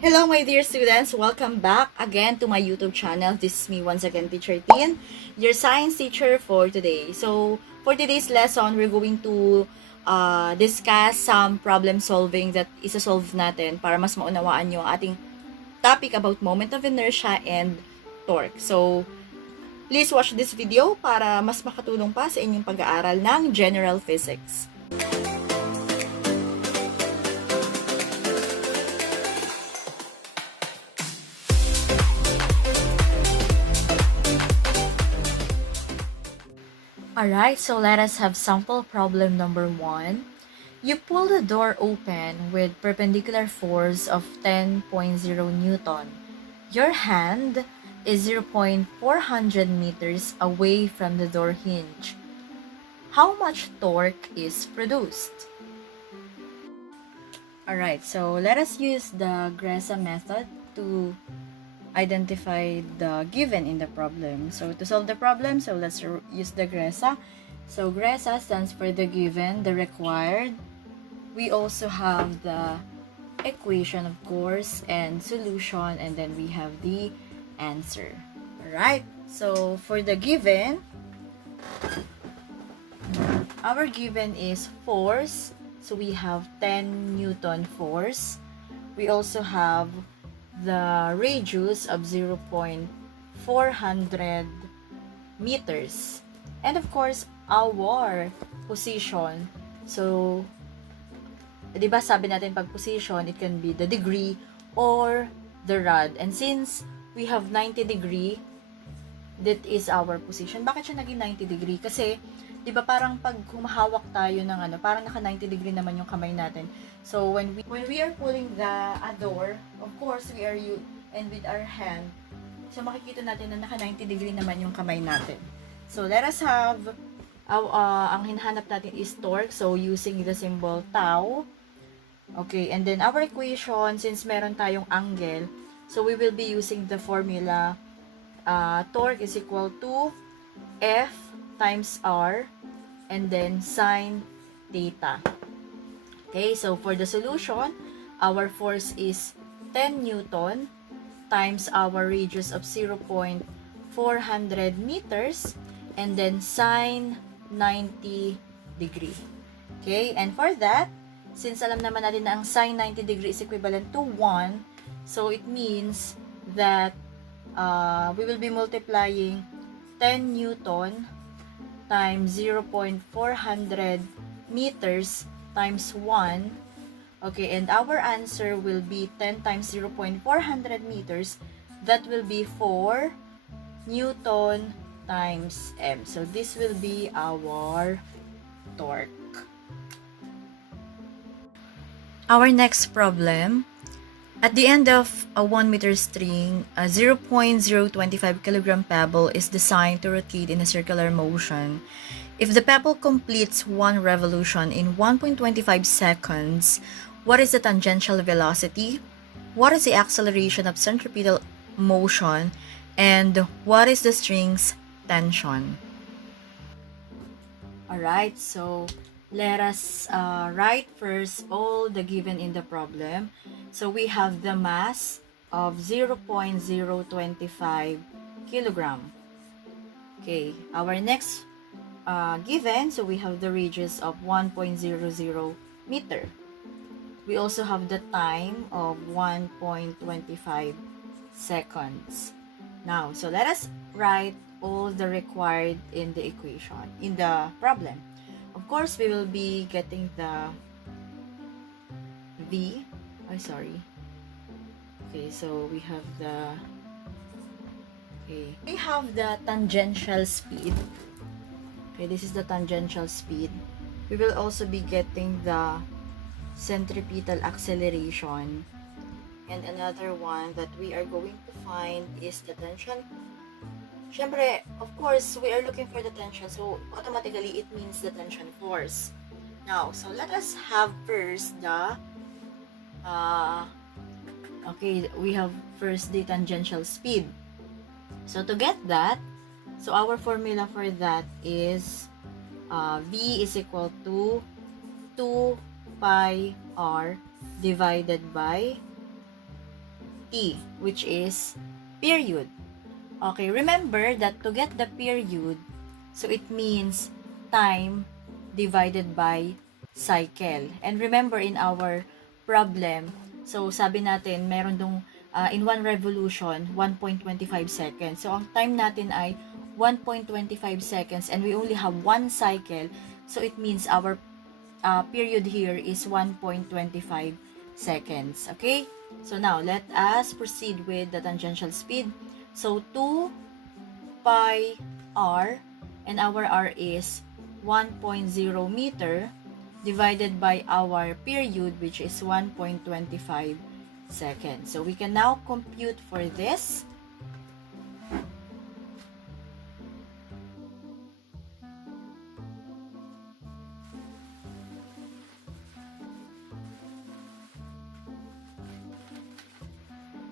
Hello my dear students, welcome back again to my YouTube channel. This is me once again, Teacher Tin, your science teacher for today. So, for today's lesson, we're going to discuss some problem solving that isa-solve natin para mas maunawaan nyo ang ating topic about moment of inertia and torque. So, please watch this video para mas makatulong pa sa inyong pag-aaral ng General Physics. Alright, so let us have sample problem number 1. You pull the door open with perpendicular force of 10.0 Newton. Your hand is 0.400 meters away from the door hinge. How much torque is produced? Alright, so let us use the GRESA method to identify the given in the problem. So to solve the problem, so let's use the GRESA. So GRESA stands for the given, the required. We also have the equation, of course, and solution, and then we have the answer. Alright, so for the given, our given is force. So we have 10 Newton force. We also have the radius of 0.400 meters. And of course, our position. So, di ba sabi natin pag position, it can be the degree or the rod. And since we have 90 degree, that is our position. Bakit siya naging 90 degree? Kasi, di ba parang pag humahawak tayo ng parang naka 90 degree naman yung kamay natin. So when we are pulling a door, of course we are and with our hand, so makikita natin na naka 90 degree naman yung kamay natin. So let us have ang hinahanap natin is torque, so using the symbol tau. Okay, and then our equation, since meron tayong angle, so we will be using the formula torque is equal to F times R and then sine theta. Okay, so for the solution, our force is 10 Newton times our radius of 0.400 meters and then sine 90 degree. Okay, and for that, since alam naman natin na ang sine 90 degree is equivalent to 1, so it means that we will be multiplying 10 Newton times 0.400 meters times 1. Okay, and our answer will be 10 times 0.400 meters. That will be 4 Newton times M. So this will be our torque. Our next problem. At the end of a 1 meter string, a 0.025 kilogram pebble is designed to rotate in a circular motion. If the pebble completes one revolution in 1.25 seconds, what is the tangential velocity? What is the acceleration of centripetal motion? And what is the string's tension? Alright, so let us write first all the given in the problem. So we have the mass of 0.025 kilogram. Okay, our next given, so we have the radius of 1.00 meter. We also have the time of 1.25 seconds. Now, so let us write all the required in the equation, in the problem. Of course, we will be getting the V. Okay, so we have the tangential speed. Okay, this is the tangential speed. We will also be getting the centripetal acceleration. And another one that we are going to find is the tension. Syempre, of course, we are looking for the tension. So, automatically, it means the tension force. Now, so let us have first the we have first the tangential speed. So to get that, so our formula for that is V is equal to 2 pi r divided by T, which is period. Okay, remember that to get the period, so it means time divided by cycle. And remember in our problem, so sabi natin, meron dong in 1 revolution, 1.25 seconds. So ang time natin ay 1.25 seconds and we only have 1 cycle. So it means our period here is 1.25 seconds. Okay? So now, let us proceed with the tangential speed. So 2 pi r, and our r is 1.0 meter divided by our period, which is 1.25 seconds. So we can now compute for this.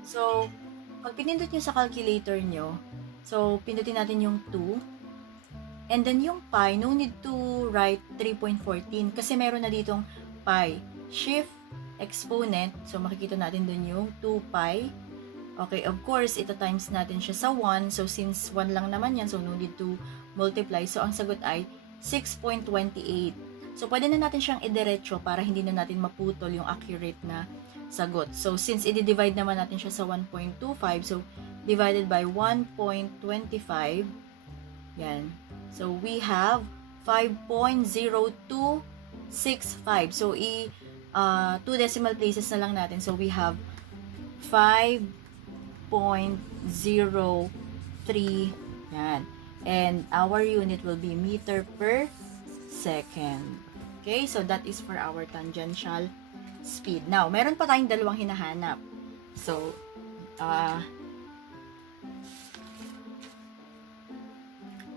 So, pag pinindot nyo sa calculator nyo, so, pindutin natin yung 2. And then yung pi, no need to write 3.14 kasi meron na ditong pi. Shift exponent, so makikita natin dun yung 2 pi. Okay, of course, ito times natin siya sa 1. So, since 1 lang naman yan, so no need to multiply. So, ang sagot ay 6.28. So, pwede na natin siyang idiretso para hindi na natin maputol yung accurate na sagot. So, since i-divide naman natin siya sa 1.25, so, divided by 1.25, yan. So, we have 5.0265. So, 2 decimal places na lang natin. So, we have 5.03. Yan. And our unit will be meter per second. Okay? So, that is for our tangential speed. Now, meron pa tayong dalawang hinahanap. So,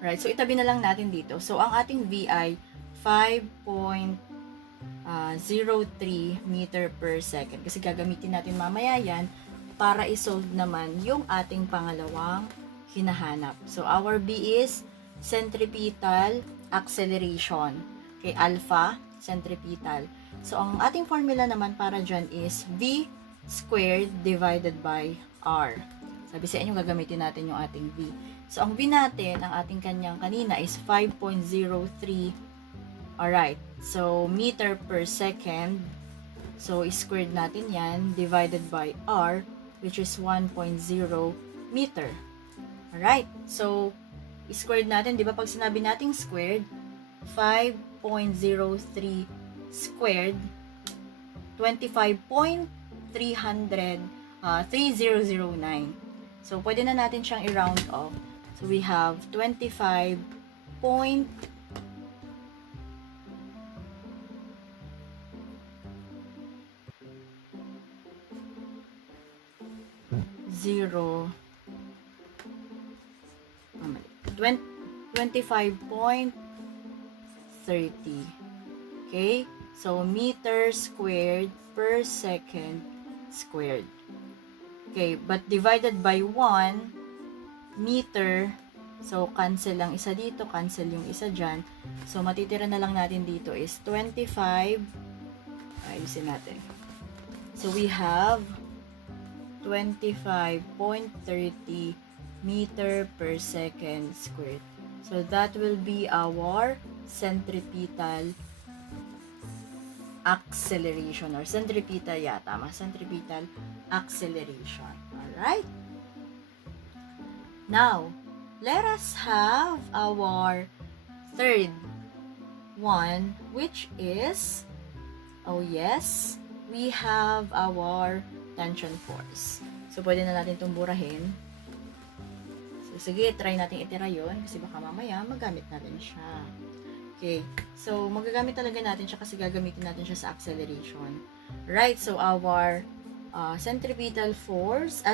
right. So, itabi na lang natin dito. So, ang ating V ay 5.03 meter per second. Kasi gagamitin natin mamaya yan para isolve naman yung ating pangalawang hinahanap. So, our B is centripetal acceleration. Okay, alpha, centripetal. So, ang ating formula naman para dyan is V squared divided by R. Sabi sa inyo, gagamitin natin yung ating V. So, ang V natin, ang ating kanyang kanina is 5.03. Alright. So, meter per second. So, squared natin yan divided by R, which is 1.0 meter. Alright. So, squared natin, di ba pag sinabi nating squared, 5.03 squared, 25.3009. So, pwede na natin siyang i-round off. So, we have 25 point 25.30. Okay? So, meter squared per second squared. Okay, but divided by 1 meter, so cancel lang isa dito, cancel yung isa dyan. So, matitira na lang natin dito is 25, ayusin natin. So, we have 25.30 meter per second squared. So, that will be our centripetal acceleration or centripetal, tama, centripetal acceleration. Alright? Now, let us have our third one, which is, oh yes, we have our tension force. So, pwede na natin itong burahin. So, sige, try natin itira yun kasi baka mamaya magamit natin siya. Okay, so magagamit talaga natin siya kasi gagamitin natin siya sa acceleration. Right, so our centripetal force, our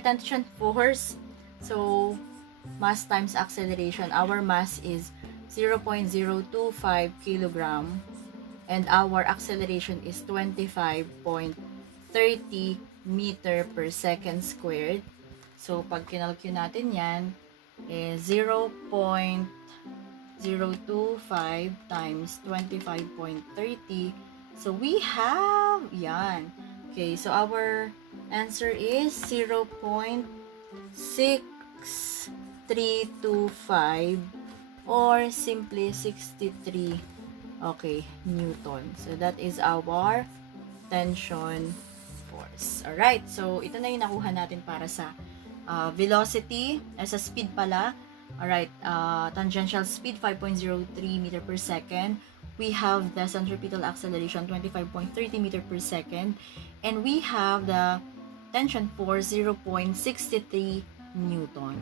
tension force, so mass times acceleration, our mass is 0.025 kilogram and our acceleration is 25.30 meter per second squared. So, pag kinalculate natin yan, is 0.025 times 25.30. So, we have, yan. Okay, so our answer is 0.6325 or simply 63, okay, Newton. So that is our tension force. Alright, so ito na yung nakuha natin para sa velocity, sa speed pala. Alright, tangential speed 5.03 meter per second. We have the centripetal acceleration 25.30 meter per second. And we have the tension force 0.63 Newton.